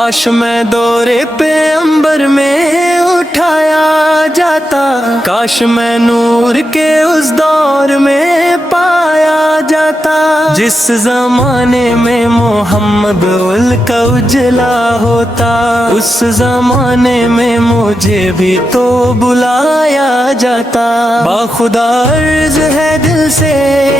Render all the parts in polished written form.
کاش میں دورے پہ امبر میں اٹھایا جاتا، کاش میں نور کے اس دور میں پایا جاتا، جس زمانے میں محمد کا اجلا ہوتا، اس زمانے میں مجھے بھی تو بلایا جاتا۔ باخدا عرض ہے دل سے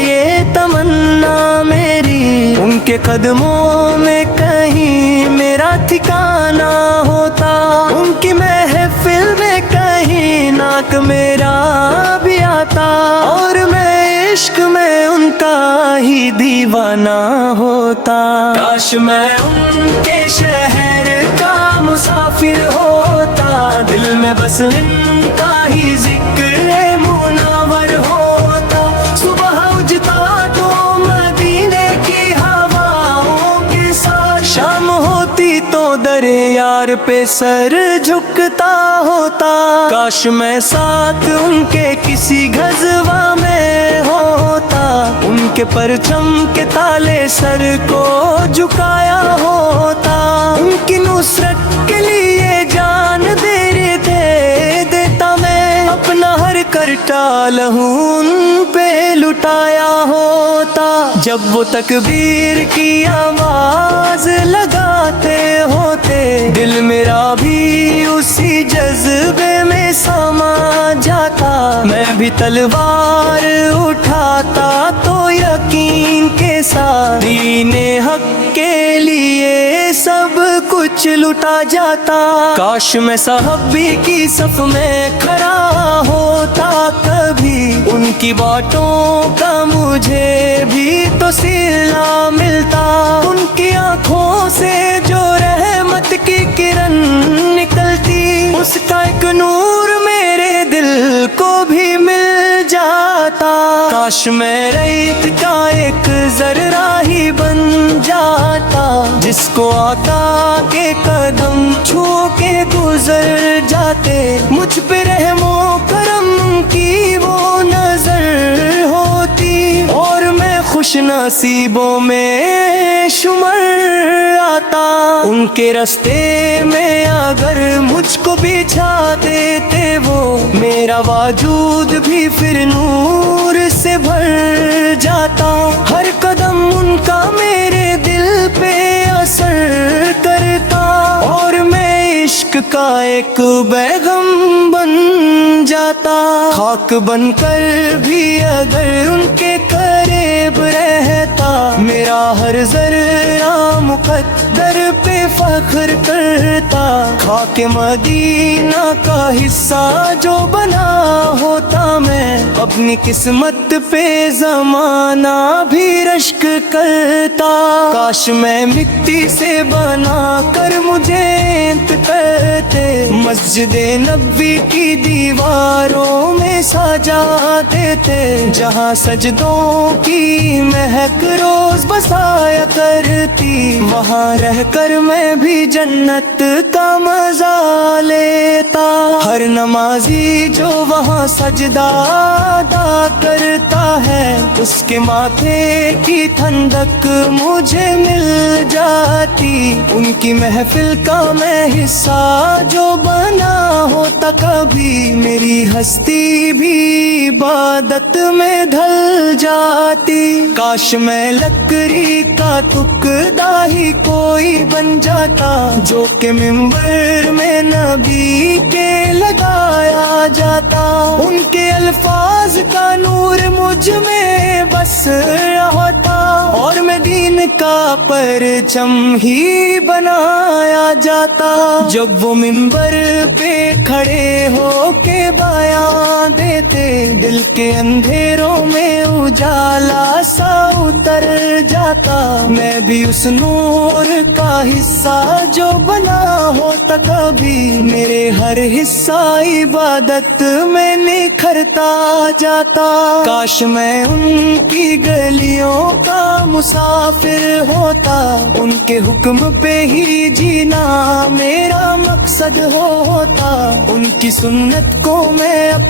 یہ تمنا میری، ان کے قدموں میں کہیں میرا ٹھکانہ ہوتا، ان کی محفل میں کہیں ناک میرا بھی آتا، اور میں عشق میں ان کا ہی دیوانہ ہوتا۔ کاش میں ان کے شہر کا مسافر ہوتا، دل میں بس ان کا ہی ذکر منور ہوتا، صبح اجتا تو مدینے کی ہواؤں کے ساتھ، شام ہوتی تو در یار پہ سر جھکتا ہوتا۔ کاش میں ساتھ ان کے کسی غزوہ میں ہوتا، ان کے پرچم کے تالے سر کو جھکایا ہوتا، ان کی نصرت کے لیے جان دے دیتا میں، اپنا ہر کرٹا لہو ان پہ لٹایا ہوتا۔ جب وہ تکبیر کی آواز لگاتے ہوتے، دل میرا بھی اسی جذبے میں سما جاتا، میں بھی تلوار اٹھاتا تو یقین کے ساتھ دین حق کے لیے سب کچھ لٹا جاتا۔ کاش میں صحابی کی صف میں کھڑا ہوتا کبھی، ان کی باتوں کا مجھے بھی تو صلہ ملتا، ان کی آنکھوں سے جو رحمت کی کرن نکلتی، اس کا ایک نور میرے دل کو بھی مل جاتا۔ کاش میں ریت کا ایک ذرہ ہی بن جاتا، جس کو آقا کے قدم چھو کے گزر جاتے، مجھ پہ رحم و کرم کی وہ نظر ہوتی، اور میں خوش نصیبوں میں شمر آتا۔ ان کے راستے میں اگر مجھ کو بچھا دیتے وہ، میرا وجود بھی پھر نور سے بھر جاتا، ہر قدم ان کا میرے دل پہ اثر کرتا، اور میں عشق کا ایک بیگم بن جاتا۔ خاک بن کر بھی اگر ان کے قریب رہتا، میرا ہر ذرہ مقدر پہ فخر کرتا، خاک مدینہ کا حصہ جو بنا ہوتا میں، اپنی قسمت پہ زمانہ بھی رشک کرتا۔ کاش میں مٹی سے بنا کر مجھے انت کرتے، مسجد نبوی کی دیواروں میں سجا دیتے، جہاں سجدوں کی مہک روز بسایا کرتی، وہاں رہ کر میں بھی جنت کا مزہ لیتا۔ ہر نمازی جو وہاں سجدہ ادا کرتا ہے، اس کے ماتھے کی ٹھنڈک مجھے مل جاتی، ان کی محفل کا میں حصہ جو بنا ہوتا کبھی، میری ہستی بھی عبادت میں ڈھل جاتی۔ کاش میں لکڑی کا ٹکڑا ہی کوئی بن جاتا، جو کہ منبر میں نبی کے لگایا جاتا، ان کے الفاظ کا نور مجھ میں بس ہوتا، اور میں دین کا پرچم ہی بنایا جاتا۔ جب وہ منبر پہ کھڑے ہو کے بیان دیتے، دل کے اندھیروں میں اجالا سا اتر جاتا، میں بھی اس نور کا حصہ جو بنا ہوتا کبھی، میرے ہر حصہ عبادت میں نکھرتا جاتا۔ کاش میں ان کی گلیوں کا مسافر ہوتا، ان کے حکم پہ ہی جینا میرا مقصد ہوتا، ان کی سنت کو میں